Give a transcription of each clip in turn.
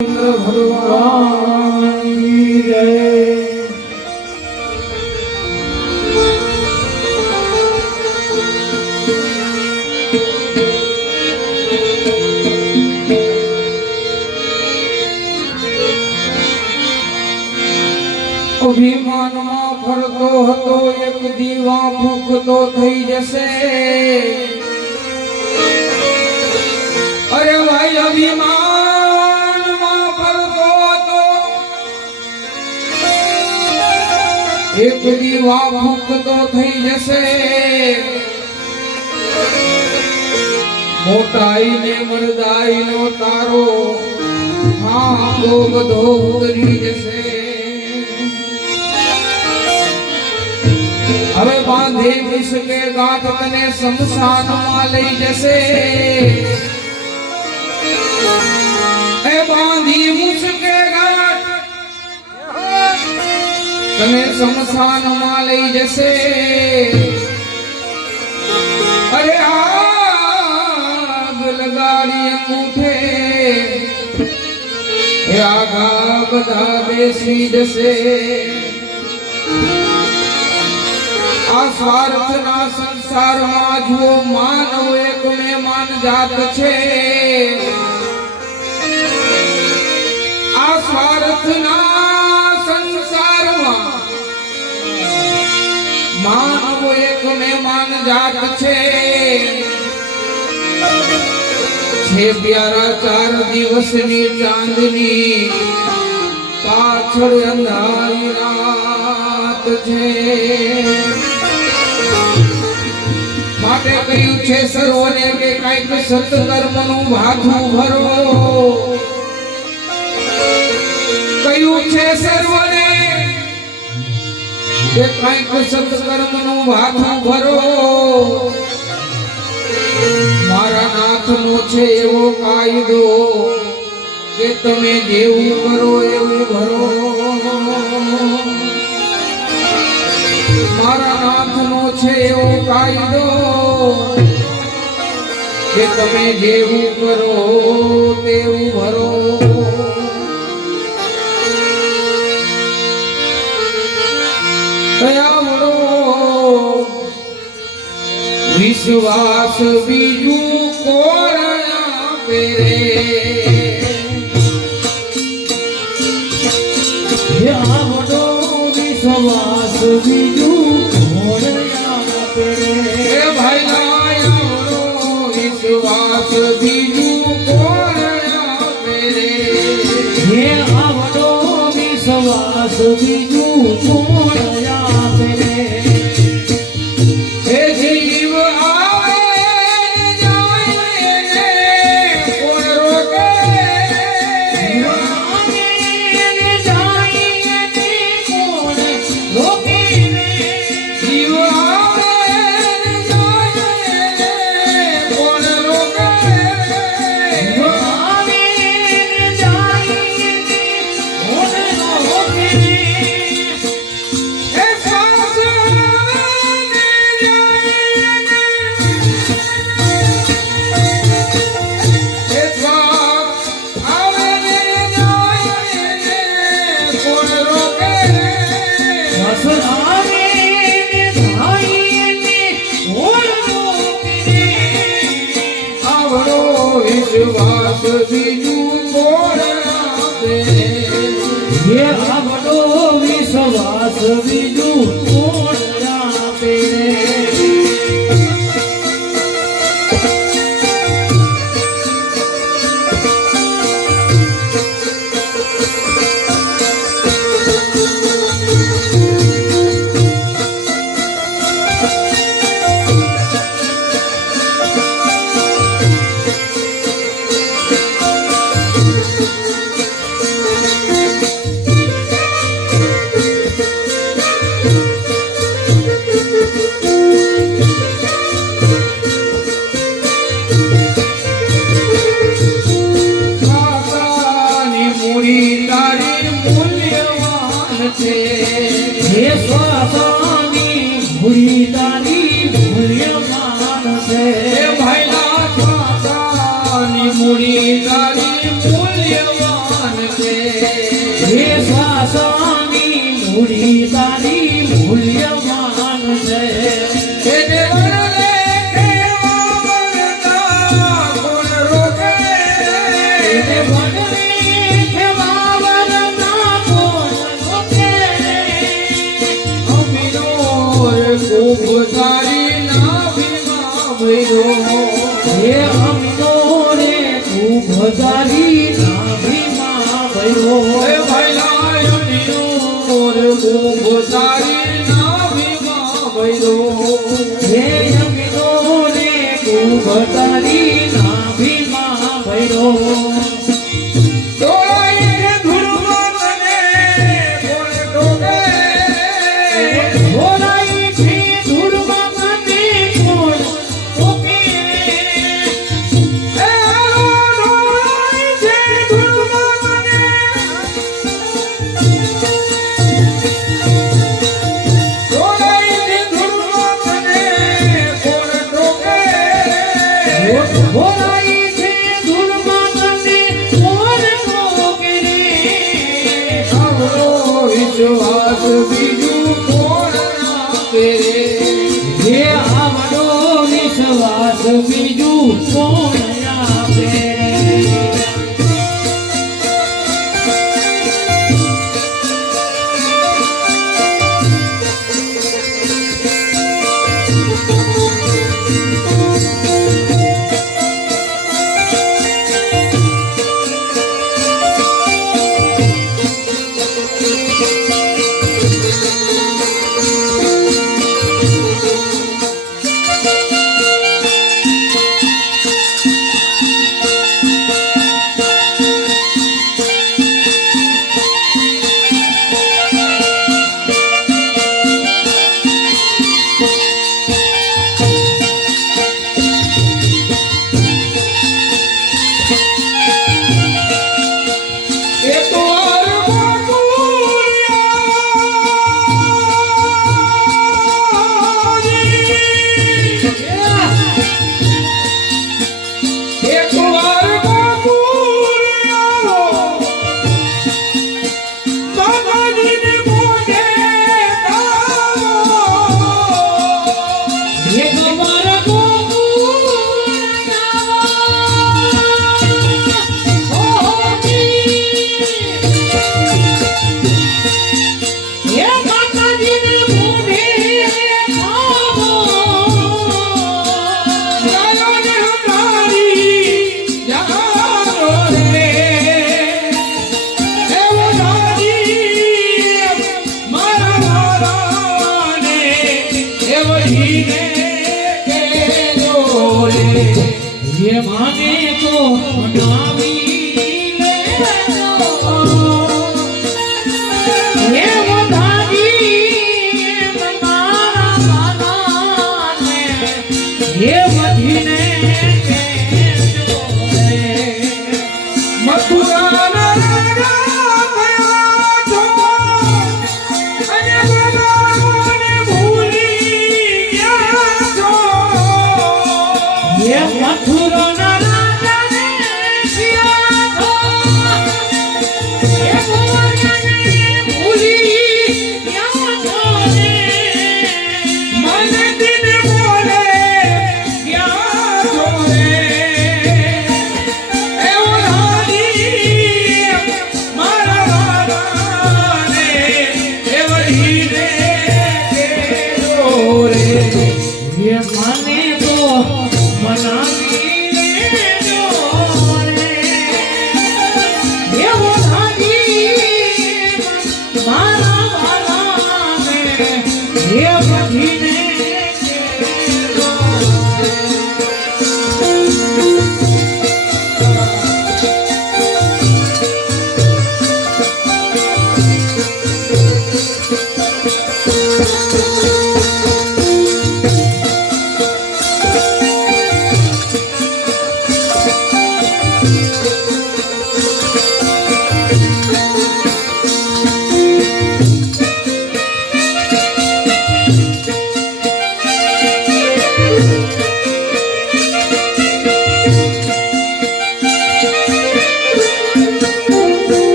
ભગવાન કી જય। અભિમાનમાં ફરતો હતો એક દીવા ભૂખતો થઈ જશે। અરે ભાઈ અભિમાનમાં ફરતો હતો એક દીવા ભૂખતો થઈ જશે। મોટાઈ ને મરદાઈ નો તારો હા બધો ઉતરી જશે। હવે બાંધી વિસકે ગાંઠ તને શમશાનમાં લઈ જશે। એ બાંધી મુસકે ગાંઠ તને શમશાનમાં લઈ જશે। અરે આગ લગાડી અંગૂઠે એ આગા બધા બેસી જશે। આ સ્વાર્થના સંસારમાં જો માનવ એક મહેમાન જાત છે। આ સ્વાર્થના સંસારમાં માનવ એક મહેમાન જાત છે। પ્યારા 4 દિવસની ચાંદની પાછળ અંધારી રાત છે। માટે કહ્યું છે સર્વને કે કઈક સત્કર્મનું ભાથું ભરો। કહ્યું છે સર્વને કે કઈક સત્કર્મનું ભાથું ભરો। મારા નાથનો છે એવો કાયદો કે તમે જેવું કરો એવું ભરો। મારા નાથનો છે એવો કાયદો કે તમે જેવું કરો તેવું ભરો। દયાળો વિશ્વાસ બીજું કોણ આપે રે। આવડો વિશ્વાસ બીજું કોણ આપે રે। ભાઈ આવડો વિશ્વાસ બીજું કોણ આપે રે। આવડો વિશ્વાસ બીજું કોણ આપે રે। વિશ્વાસ બીજું કોણ આપે। આવડો વિશ્વાસ બીજું કોણ આપે। મૂડી તારી મૂલ્યવાન ભૈરો હે અમીનો રે તું ભજારી નાભીમાં ભૈરો હે ભાઈલા અમીનો રે ખૂબ તારી નાભીમાં ભૈરો હે અમીનો રે તું ભજારી નાભીમાં ભૈરો વિશ્વાસ બીજું કોણ રાખે હે આવડો વિશ્વાસ બીજું કોણ આપે ये माने तो नावी ले ये वधारी मारा माना ने ये वधीने के जोड़े મથુરા ये माने तो मनावी ले जोड़े ये वो धागी मारा वाला में ये बधीने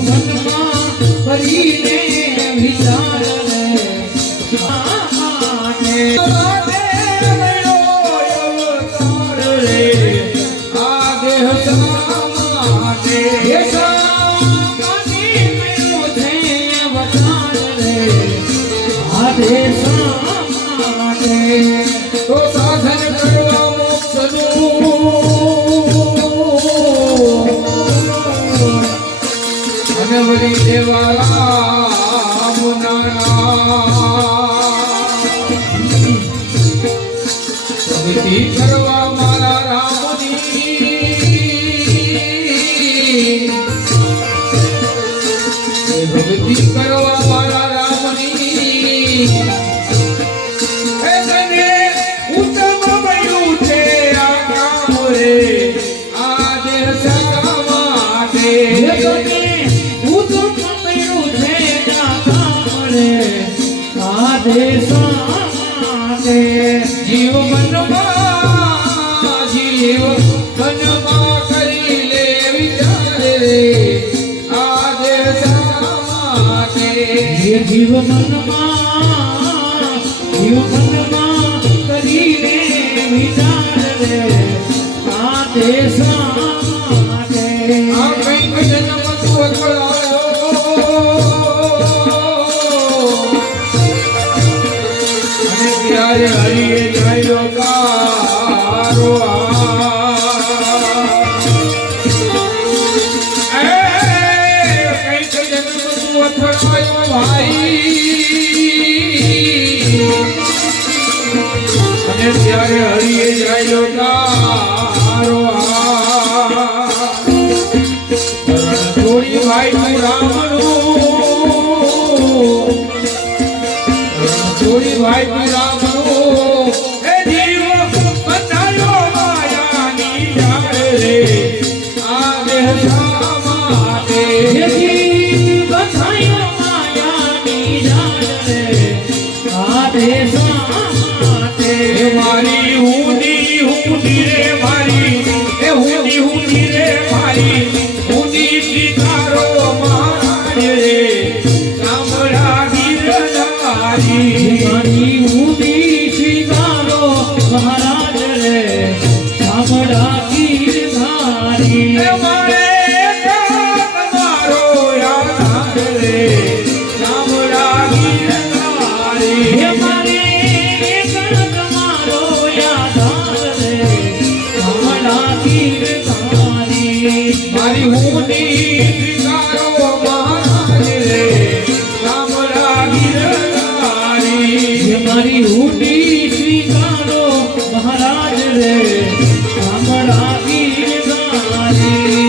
મનમાં કરીને વિચાર રે આને આ દેહ શા માટે તો સાધન કરવા મોક્ષનું અને વળી દેવા ભક્તિ કરવા મારા રામની ભક્તિ કરવા મારા રામની હે તને ઉત્તમ બન્યું છે આ કામ રે આ દેહ શા માટે જીવ મનમાં કરી લે વિચાર રે આ દેહ શા માટે જીવ મનમાં કરીને વિચાર રે આ દેશ માટે આ કંઈક જન્મ તું અથડાયો અને ત્યારે હરિએ જોયો કારો કંઈક જન્મ તું અથડાયો ભાઈ અને ત્યારે હરિએ જોયો કારો છોડી ભાઈ તું રામનું છોડી ભાઈ તું રામનું હે જીવ બતાયો માયાની જાળ રે આ દેહ શા માટે બધાયો માયાની જાળ રે આ દેશ માટે હે મારી હુંડી રે મારી હે હુંડી રે મારી હુંડી સ્વીકારો મહારાજ રે સાંભળા ગીરધારી મારી ઊંડી સ્વીકારો મહારાજ રે સાંભળા ગીરધારી હે મારે તમારો યાદ રે સાંભળા ગીરધારી હે મારે તમારો યાદ રે સાંભળા ગીરધારી મારી હુંડી સ્વીકારો મહારાજ રે સાંભળા ગીરધારી મારી ઊંડી સ્વીકારો મહારાજ રે સાંભળા ગીરધારી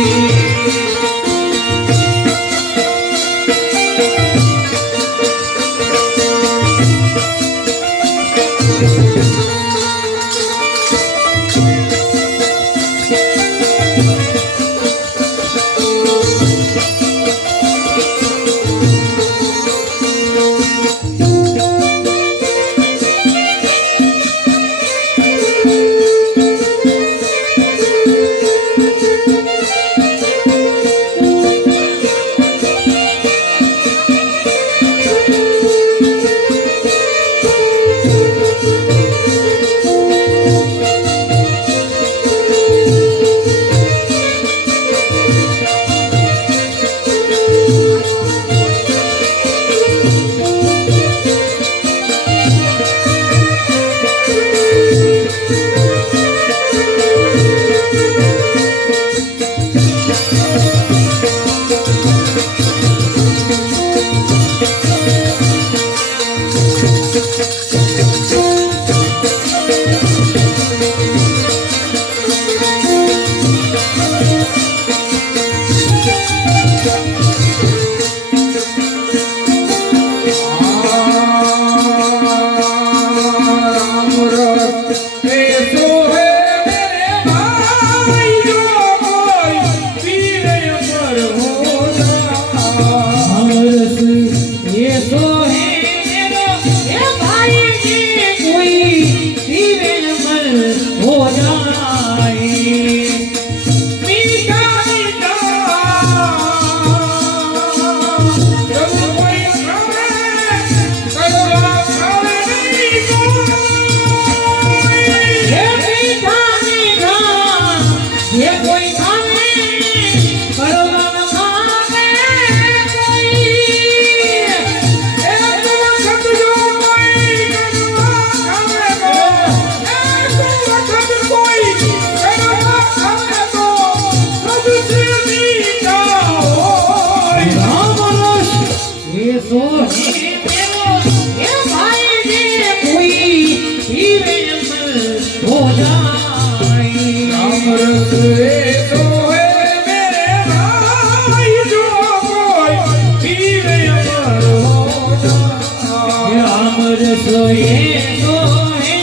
રામ રસ એસો હે મેરે ભાઈ, જો કોઈ પીવે અમર હો જાય. રામ રસોએ તો હે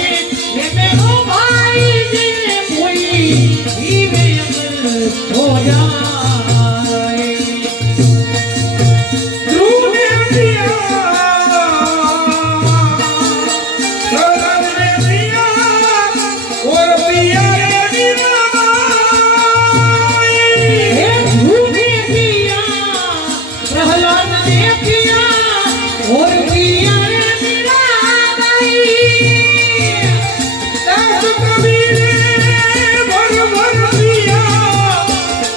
મેરો ભાઈ જેને કોઈ પીવે અમર હો જાય. ધ્રુવને પ્રિયા, પ્રહલાદને પ્રિયા, ઓર પ્રિયા રે વીરાબાઈ. હે ધ્રુવે પિયા પ્રહલાદ ને પિયા ઓર પિયા રે મીરાબાઈ. દાસ કબીરે ભર ભર પ્રિયા,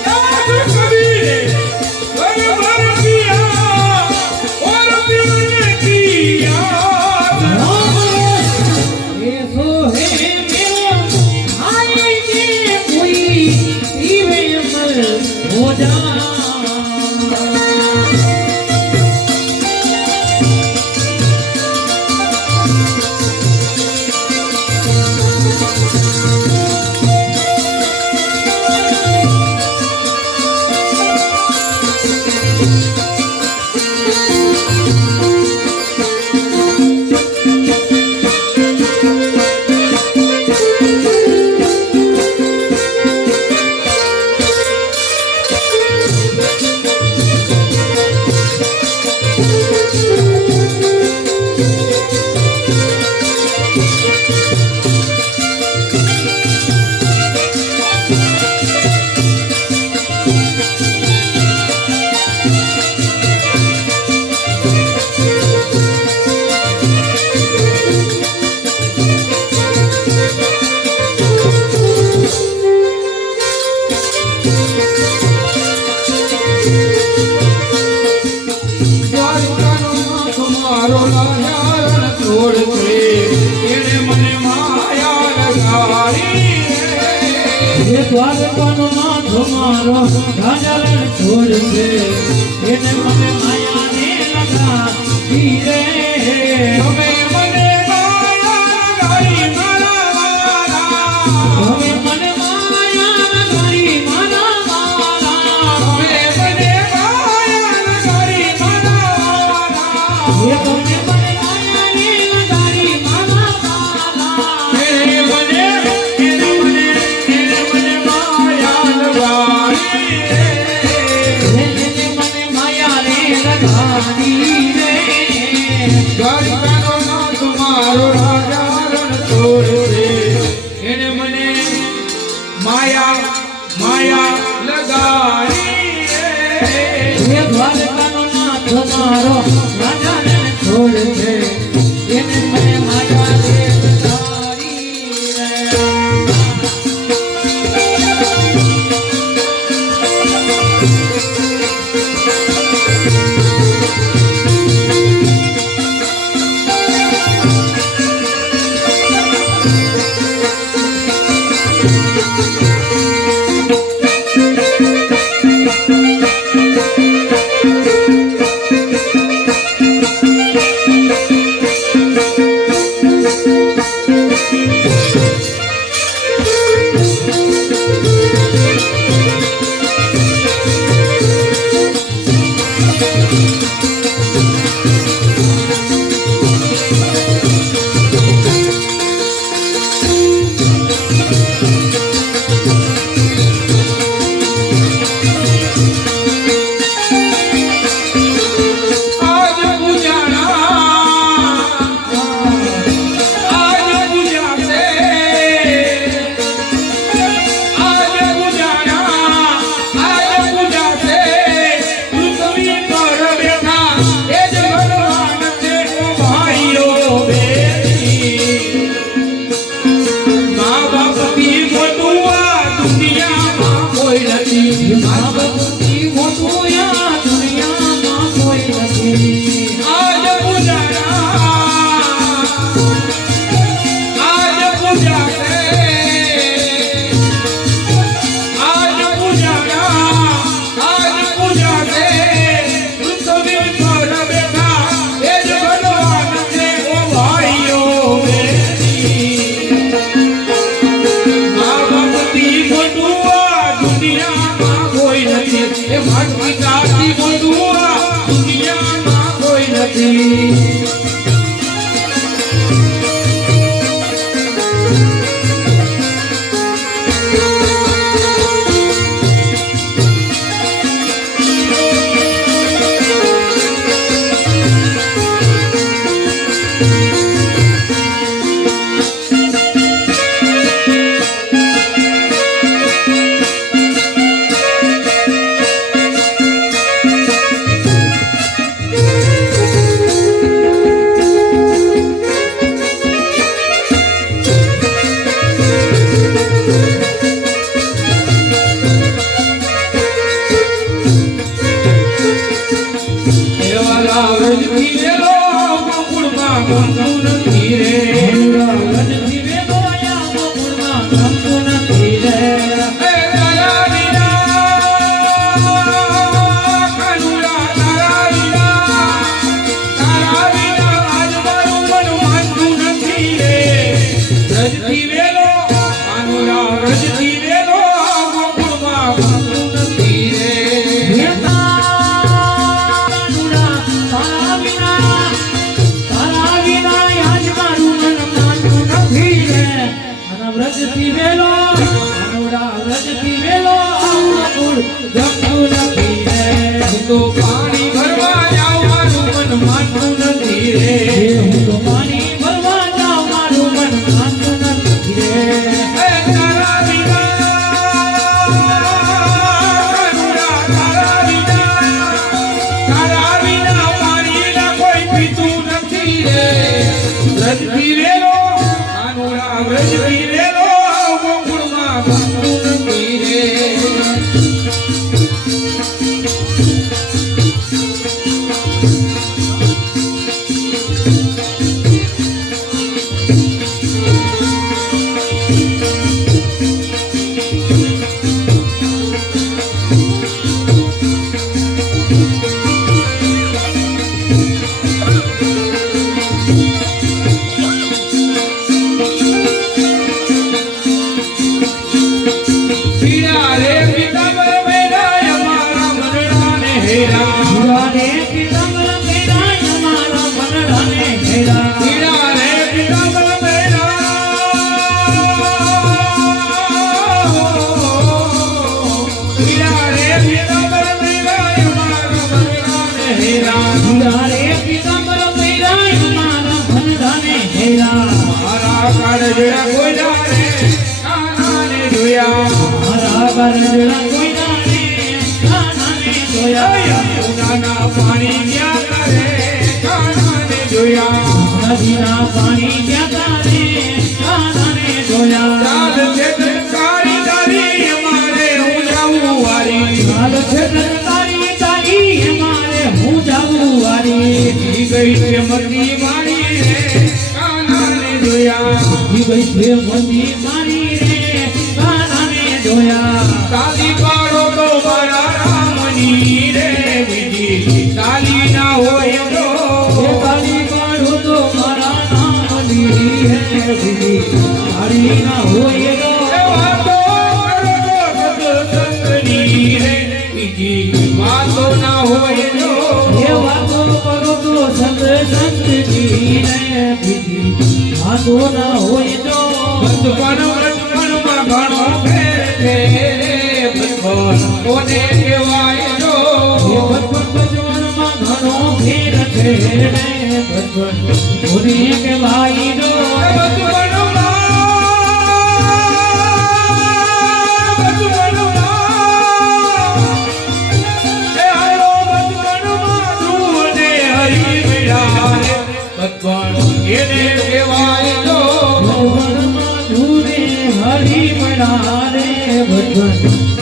દાસ કબીરે ભર ભર પ્રિયા, ઓર પ્રિયને પ્રિયા. એસો હે મેરો ભાઈ જે કોઈ પીવે અમર હો જાય. દ્વારકાનો નાથ મારો લાયારણ છોડ છે, એણે મને માયા લગાડી રે. એ દ્વારકાનો નાથ મારો રાજારણ છોડ છે એને મને માયાને લગાવી રે. તમે મને માયા લગાડી મારા વાલા. હવે મને માયા લગાડી મારા વાલા. તમે મને માયા લગાડી મારા વાલા. એ તમે મને માયાને લગાડી મારા વાલા. એણે મને માયા લગાડી રે. એને મને માયાને લગાડી રે. દ્વારકાનો નાથ મારો રાજારણ છોડ છે, એણે મને માયા લગાડી રે. એ દ્વારકાનો નાથ મારો રાજાને છોડ છે એને મને માયાને લગાડી રે. વ્રજથી વેલો ગોકુળમાં ગમતું નથી રે. તારા વિના આજ મારું મન માનતું નથી રે. આના વ્રજથી વેલો આનોડા વ્રજથી વેલો ગોકુળ ગમતું નથી રે. હું તો પાણી ભરવા જાઉં મારું મન માનતું નથી રે. હું તો પાણી ભરવા જાઉં મારું મન માનતું નથી રે. એ તારા વિના કાનુડા, તારા વિના પાણીના કોઈ પીતું નથી રે. વ્રજથી વેલો કાનુડા, વ્રજથી વેલો ગોકુળમાં ગમતું નથી રે. પીડા રે પિતાંબર મેરાય અમારા મનડાને હેરા. રે પીતાંબર મેરાય અમારા મનડાને હેરા. પીડા રે પિતાંબર મેરા. પીડા રે પિતાંબર મેરાય અમારા મનડાને હેરા. રે પીતાંબર મેરાય અમારા મનડાને હેરા. મારા કાળજડા કોયડા રે કાનાને જોયા. મારા કાળજડા કોયડા રે કાનાને જોયા. ઉનાના પાણી ક્યાં કરે કાનાને જોયા. નદીના પાણી ક્યાં તારે કાનાને જોયા. ચાલ છે સરકારી તારી અમારે હું જાઉં વારી. ચાલ છે તારી તારી અમારે હું જાઉં વારી. ઈ ગઈ છે મતી મારી રે કાનાને જોયા. ઈ ગઈ છે મતી મારી રે કાનાને જોયા. તાલી પાડો તો મારા રામની રે બીજી તાલી ના હોય તો. એ તાળી પાડો તો મારા નામની હે બીજી તાળી ના હોય તો. એ વાતો કરો તો સત્સંગની રે બીજી વાતો ના હોય તો. એ વાતો કરો તો સંતની રે બીજી વાતો ના હોય તો. બચપનમાં ઘણો ફેર છે રે બચપન કોને કહેવાય જો. એ બચપનમાં ઘણો ફેર છે રે બચપન કોને કહેવાય જો. એને કહેવાય જો. બચપનમાં ધૂરે હરી મળા રે બચપન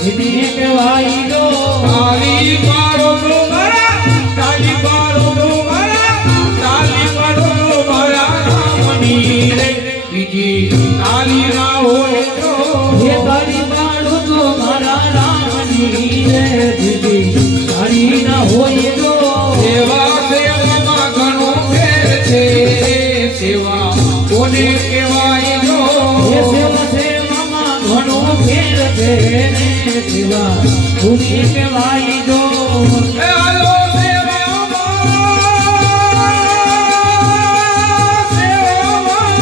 એને કહેવાય જો. તાલી પાડો તો મારા, તાલી પાડો તો મારા, તાલી પાડો તો મારા રામની રે બીજી તાલી ના હોય તો. એ તાળી પાડો તો મારા રામની રે બીજી તાળી ના હોય તો. સેવા સેવામાં ઘણો ફેર છે સેવા કોને કહેવાય જો. એ સેવા સેવામાં ઘણો ફેર છે ને સેવા કોને કહેવાય જો. એ હાલો સેવામાં, સેવામાં.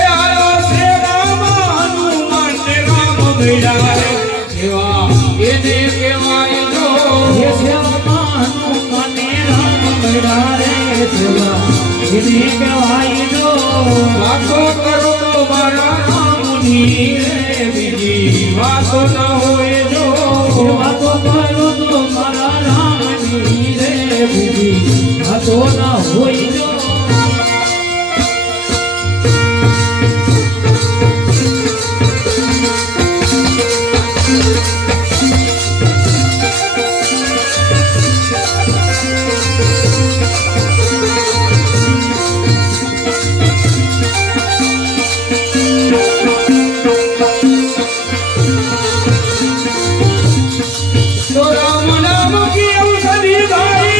એ હાલો સેવામાં હનુમાન ને રામ મળ્યા રે સેવા એને કહેવાય જો. એ સેવામાં હનુમાને રામ મળ્યા રે સેવા એને કહેવાય જો. વાતો કરો તો મારા રામની રે બીજી વાતો ના હોય જો. એ વાતો કરો તો મારા રામની રે બીજી વાતો ના હોય જો. તો રામ નામ की औषधि गाई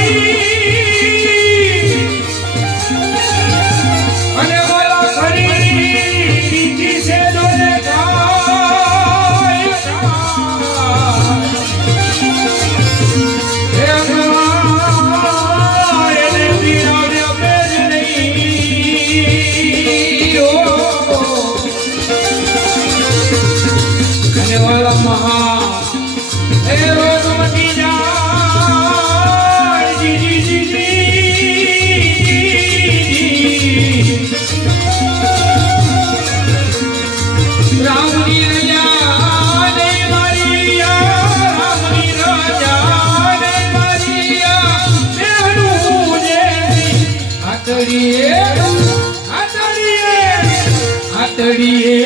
આતડીએ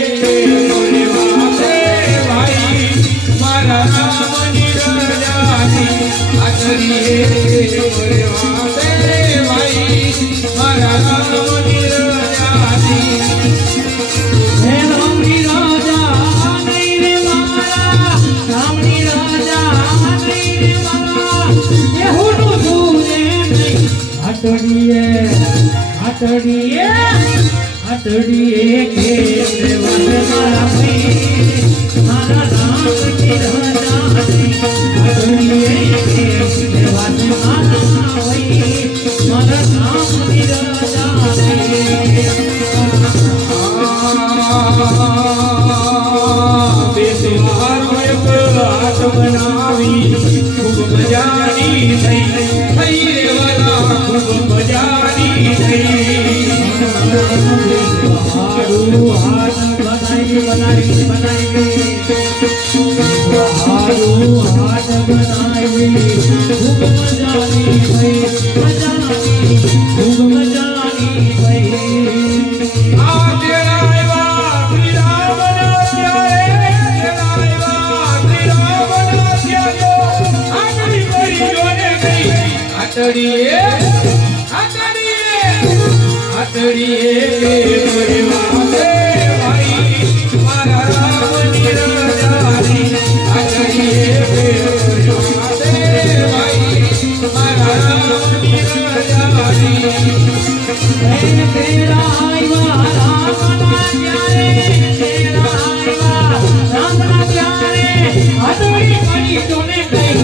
મોરે વાસે ભાઈ મારા રામની રજાની આતડીએ મોરે વાસે ભાઈ મારા રામની રજાની હે રામની રાજા નહીં રે મારા રામની રાજા નહીં રે મારા દેહુનું સૂરે નહીં આતડીએ કે વાસે મારા ભાઈ મારા રામની રાજાની આતડીએ કે વાસે મારા ભાઈ મારા રામની રાજાની બનાવી ખૂબ મજાની થઈ થઈ રે વાલા ખૂબ મજાની થઈ હારું હાથ બનાવી ખૂબ મજાની થઈ ખૂબ મજાની થઈ આ તેરાયવા શ્રી રામના ત્યારે તેરાયવા શ્રી રામના ત્યારે આટલી કરી જોને ગઈ આટડીએ મોરે વાસે ભાઈ મારા રામની રજાની આટડીએ મોરે વાસે ભાઈ મારા રામની રજાની તેરા આયવા રામના ત્યારે હાથડી પડી તોને કઈ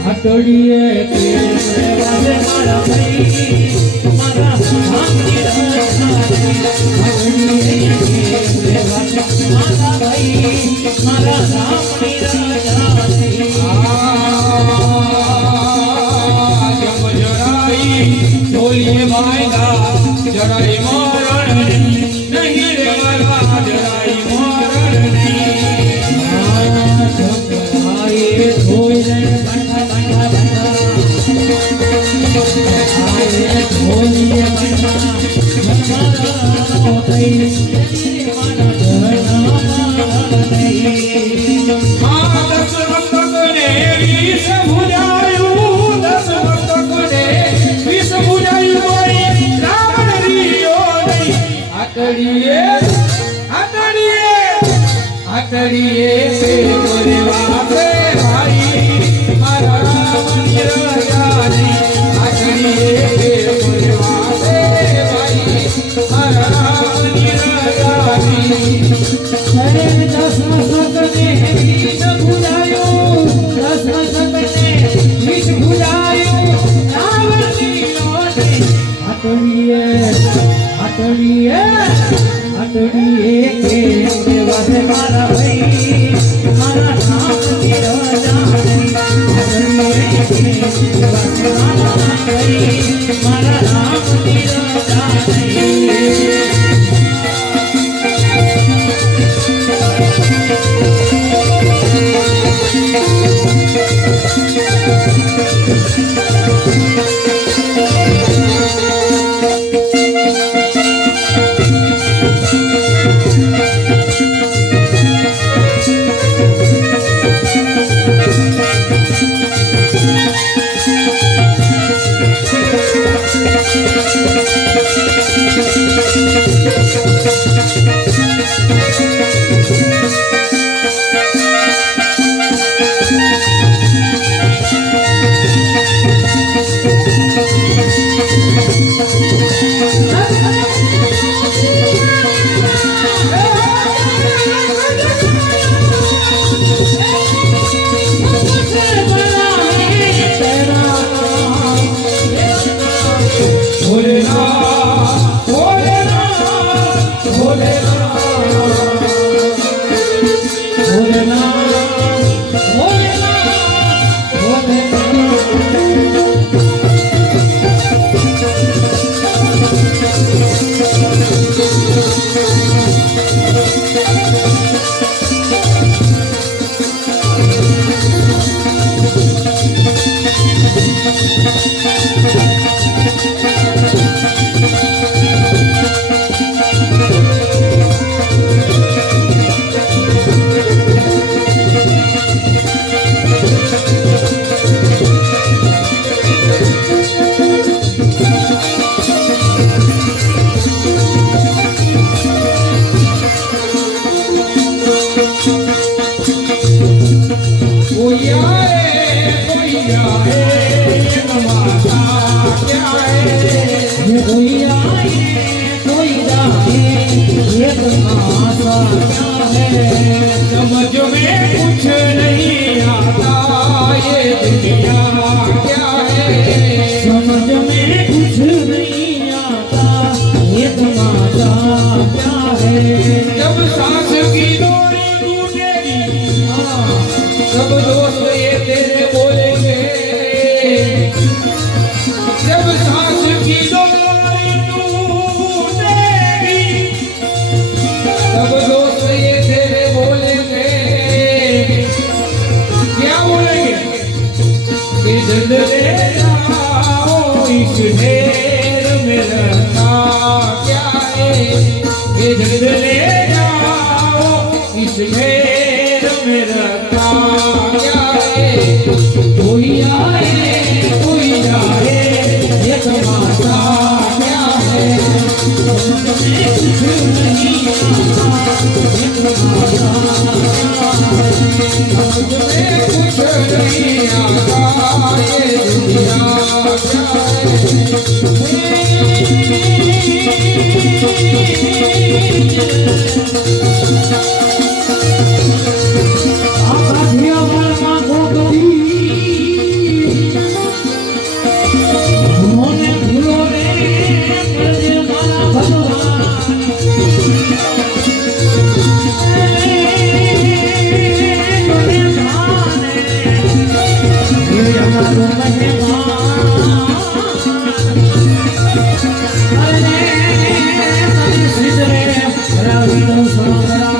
હાથડીએ કે વાસે મારા ભાઈ મારા રામની રજાની હાથડીએ કે વાસે મારા ભાઈ મારા રામની રજાની બોલીએ વાયદા જરાય મરણ નહીં રે વાલા જરાય મરણ નહીં આયે ધોઈને બંધા આયે ધોઈને બંધા થઈ મારા ધરના નહીં આ દસ મસ્તકને વિષ ભુજાયું દસ મસ્તકને વિષ ભુજાયું બોલી રાવણ રીયો નહીં આતડીએ મોરે વાસે ભાઈ મારા રામની રજાની આતડીએ મોરે વાસે ભાઈ મારા રામની રજાની અરે દસ મસ્તકને વિષ ભુજાયું રાવણની લોટે આતડીએ કે વાસે મારા ભાઈ મારા રામની રજાની આતડીએ કે વાસે મારા ભાઈ મારા રામની રજાની ભોલેનાથ ભોલેનાથ ભોલેનાથ एक आशा क्या है समझ में कुछ नहीं आता ये दुनिया क्या है समझ में कुछ नहीं आता ये तमाशा क्या है जब सांस की डोरी टूटेगी सब दोस्त ये तेरे बोलेंगे जब सांस की डोरी टूटेगी सब दोस्त ये तेरे बोलेंगे क्या बोलेंगे कि जल्द ले जाओ इस ढेर में रहना क्या है ये जल्द ले जाओ इस ढेर में रहना क्या है कोई आए कोई जाए ये तमाशा क्या है समझ में कुछ नहीं आता ये तमाशा क्या है समझ में कुछ नहीं आता ये दुनिया क्या આપણા જીવનમાં ગોગરી મને ભૂલો રે કરજે મારા ભગવાન મને જાને એ અમારો મહેમાન અરે તને સિદ્ધરે રાવીનો સોગરા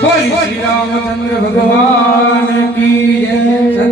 बोल श्री रामचंद्र भगवान की जय।